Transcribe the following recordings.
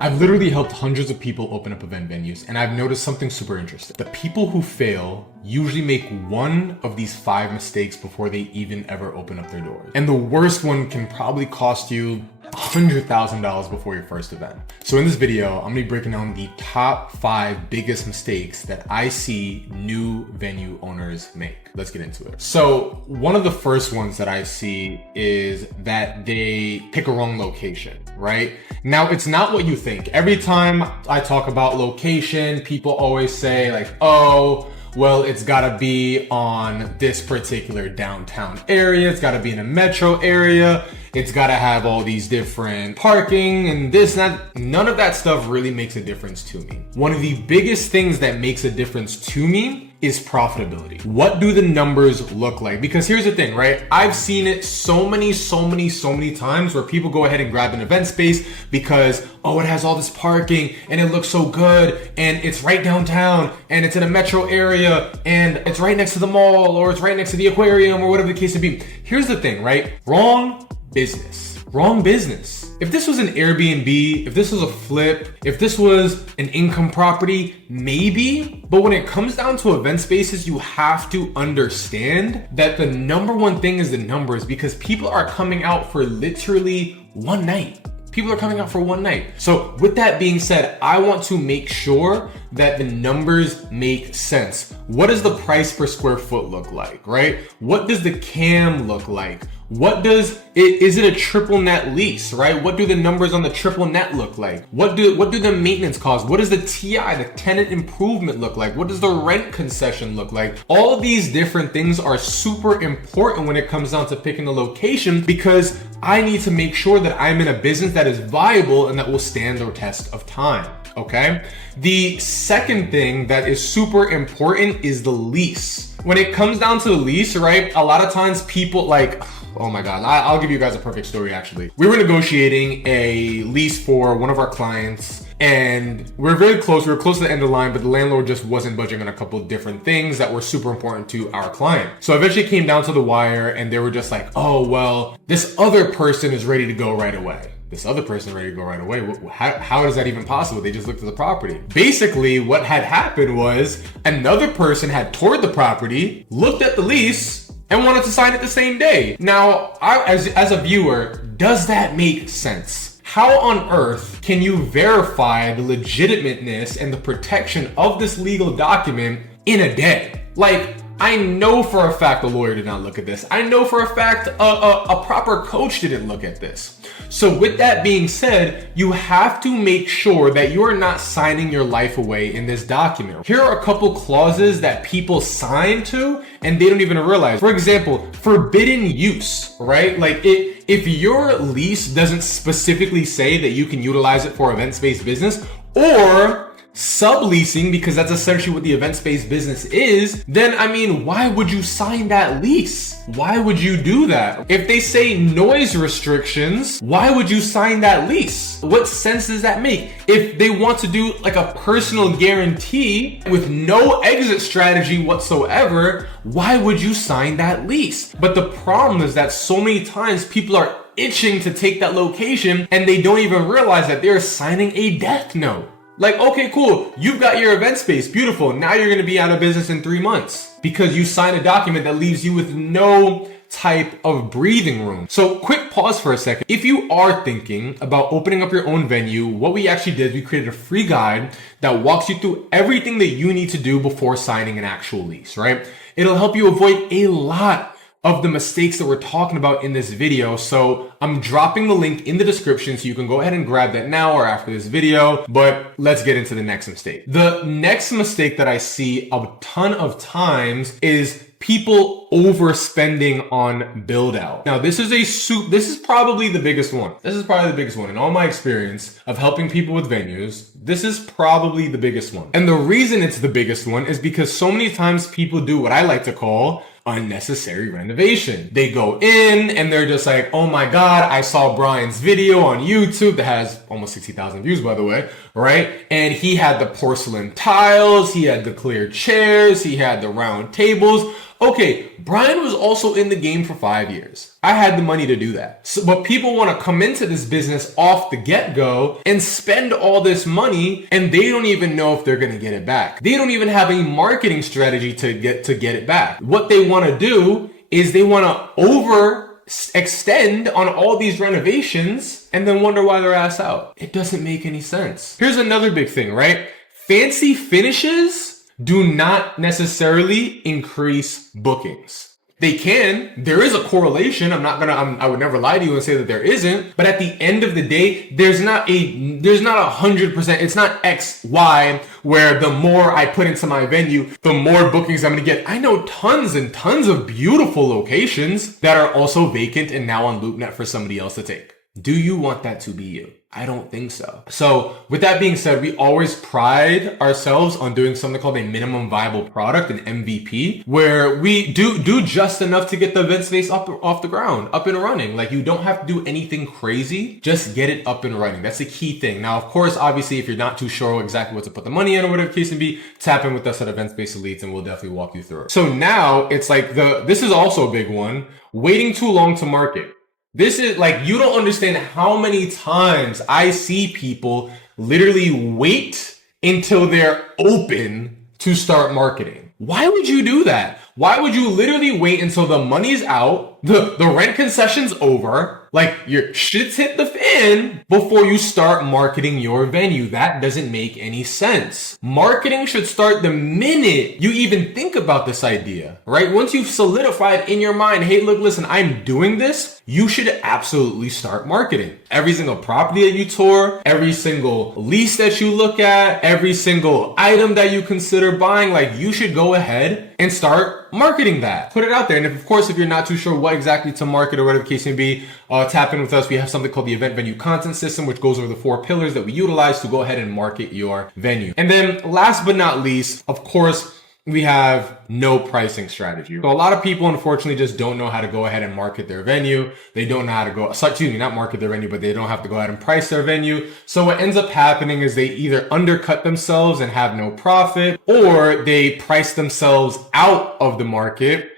I've literally helped hundreds of people open up event venues, and I've noticed something super interesting. The people who fail usually make one of these 5 mistakes before they even ever open up their doors. And the worst one can probably cost you $100,000 before your first event. So in this video, I'm gonna be breaking down the top 5 biggest mistakes that I see new venue owners make. Let's get into it. So one of the first ones that I see is that they pick a wrong location, right? Now, it's not what you think. Every time I talk about location, people always say like, oh, well, it's gotta be on this particular downtown area. It's gotta be in a metro area. It's gotta have all these different parking and this and that. None of that stuff really makes a difference to me. One of the biggest things that makes a difference to me is profitability. What do the numbers look like? Because here's the thing, right? I've seen it so many times where people go ahead and grab an event space because, oh, it has all this parking and it looks so good and it's right downtown and it's in a metro area and it's right next to the mall or it's right next to the aquarium or whatever the case may be. Here's the thing, right? Wrong business. Wrong business. If this was an Airbnb, if this was a flip, if this was an income property, maybe. But when it comes down to event spaces, you have to understand that the number one thing is the numbers, because people are coming out for literally one night. People are coming out for one night. So with that being said, I want to make sure that the numbers make sense. What does the price per square foot look like, right? What does the CAM look like? What does it, is it a triple net lease, right? What do the numbers on the triple net look like? What do the maintenance costs? What does the TI, the tenant improvement look like? What does the rent concession look like? All of these different things are super important when it comes down to picking the location, because I need to make sure that I'm in a business that is viable and that will stand the test of time. Okay. The second thing that is super important is the lease. When it comes down to the lease, right? A lot of times people like, oh my God, I'll give you guys a perfect story actually. We were negotiating a lease for one of our clients and we're very close. We were close to the end of the line, but the landlord just wasn't budging on a couple of different things that were super important to our client. So eventually it came down to the wire and they were just like, oh, well, this other person is ready to go right away. This other person ready to go right away. How is that even possible? They just looked at the property. Basically, what had happened was another person had toured the property, looked at the lease, and wanted to sign it the same day. Now, as a viewer, does that make sense? How on earth can you verify the legitimateness and the protection of this legal document in a day? Like, I know for a fact the lawyer did not look at this. I know for a fact a proper coach didn't look at this. So with that being said, you have to make sure that you are not signing your life away in this document. Here are a couple clauses that people sign to and they don't even realize. For example, forbidden use, right? Like if your lease doesn't specifically say that you can utilize it for event space business, or subleasing, because that's essentially what the event space business is, then I mean, why would you sign that lease? Why would you do that? If they say noise restrictions, why would you sign that lease? What sense does that make? If they want to do like a personal guarantee with no exit strategy whatsoever, why would you sign that lease? But the problem is that so many times people are itching to take that location and they don't even realize that they're signing a death note. Like, okay, cool. You've got your event space. Beautiful. Now you're going to be out of business in 3 months because you signed a document that leaves you with no type of breathing room. So quick pause for a second. If you are thinking about opening up your own venue, what we actually did, we created a free guide that walks you through everything that you need to do before signing an actual lease, right? It'll help you avoid a lot of the mistakes that we're talking about in this video. So I'm dropping the link in the description so you can go ahead and grab that now or after this video, but let's get into the next mistake. The next mistake that I see a ton of times is people overspending on build out. Now this is probably the biggest one. This is probably the biggest one in all my experience of helping people with venues. This is probably the biggest one. And the reason it's the biggest one is because so many times people do what I like to call unnecessary renovation. They go in and they're just like, oh my God, I saw Brian's video on YouTube that has almost 60,000 views, by the way, right? And he had the porcelain tiles, he had the clear chairs, he had the round tables. Okay, Brian was also in the game for 5 years. I had the money to do that. So, but people want to come into this business off the get-go and spend all this money, and they don't even know if they're going to get it back. They don't even have a marketing strategy to get it back. What they want to do is they want to overextend on all these renovations and then wonder why they're ass out. It doesn't make any sense. Here's another big thing, right? Fancy finishes do not necessarily increase bookings. They can. There is a correlation. I would never lie to you and say that there isn't. But at the end of the day, there's not 100%. It's not X, Y, where the more I put into my venue, the more bookings I'm going to get. I know tons and tons of beautiful locations that are also vacant and now on LoopNet for somebody else to take. Do you want that to be you? I don't think so. So with that being said, we always pride ourselves on doing something called a minimum viable product, an MVP, where we do just enough to get the event space off the ground, up and running. Like, you don't have to do anything crazy, just get it up and running. That's the key thing. Now, of course, obviously, if you're not too sure exactly what to put the money in or whatever the case may be, tap in with us at Event Space Elites and we'll definitely walk you through it. So now it's like this is also a big one, waiting too long to market. This is like, you don't understand how many times I see people literally wait until they're open to start marketing. Why would you do that? Why would you literally wait until the money's out, the rent concession's over, like your shit's hit the fan before you start marketing your venue? That doesn't make any sense. Marketing should start the minute you even think about this idea, right? Once you've solidified in your mind, hey, look, listen, I'm doing this, you should absolutely start marketing. Every single property that you tour, every single lease that you look at, every single item that you consider buying, like, you should go ahead and start marketing that. Put it out there. And of course, if you're not too sure what exactly to market or whatever the case may be, tap in with us. We have something called the Event Venue Content System, which goes over the 4 pillars that we utilize to go ahead and market your venue. And then last but not least, of course, we have no pricing strategy. So a lot of people, unfortunately, just don't know how to go ahead and market their venue. They don't know how to not market their venue, but they don't have to go ahead and price their venue. So what ends up happening is they either undercut themselves and have no profit, or they price themselves out of the market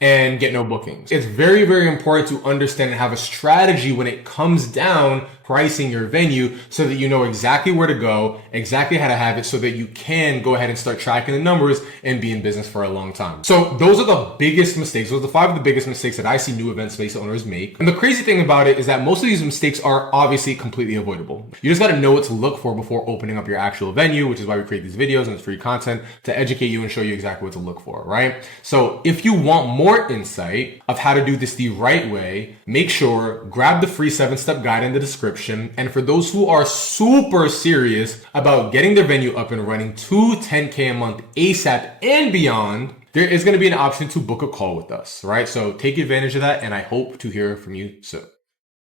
and get no bookings. It's very, very important to understand and have a strategy when it comes down pricing your venue, so that you know exactly where to go, exactly how to have it, so that you can go ahead and start tracking the numbers and be in business for a long time. So those are the biggest mistakes. Those are the 5 of the biggest mistakes that I see new event space owners make. And the crazy thing about it is that most of these mistakes are obviously completely avoidable. You just got to know what to look for before opening up your actual venue, which is why we create these videos and it's free content to educate you and show you exactly what to look for, right? So if you want more insight of how to do this the right way, make sure grab the free 7-step guide in the description. And for those who are super serious about getting their venue up and running to 10K a month ASAP and beyond, there is going to be an option to book a call with us, right? So take advantage of that, and I hope to hear from you soon.